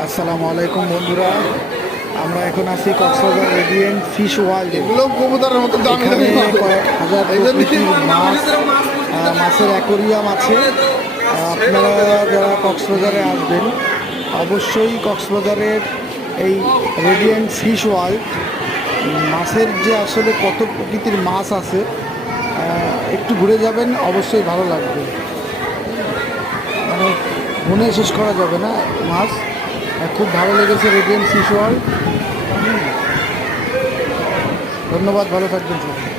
আসসালামু আলাইকুম বন্ধুরা, আমরা এখন আছি কক্সবাজার রেডিয়েন্ট ফিশ ওয়ার্ল্ডে। এখানে কয়েক হাজার প্রকৃতির মাছ, মাছের অ্যাকোরিয়াম আছে। আপনারা যারা কক্সবাজারে আসবেন অবশ্যই কক্সবাজারের এই রেডিয়েন্ট ফিশ ওয়ার্ল্ড, মাছের যে আসলে কত প্রকৃতির মাছ আছে একটু ঘুরে যাবেন, অবশ্যই ভালো লাগবে। মানে গুনে শেষ করা যাবে না মাছ। খুব ভালো লেগেছে রেডিয়েন্ট ফিশ ওয়ার্ল্ড। ধন্যবাদ, ভালো থাকবেন স্যার।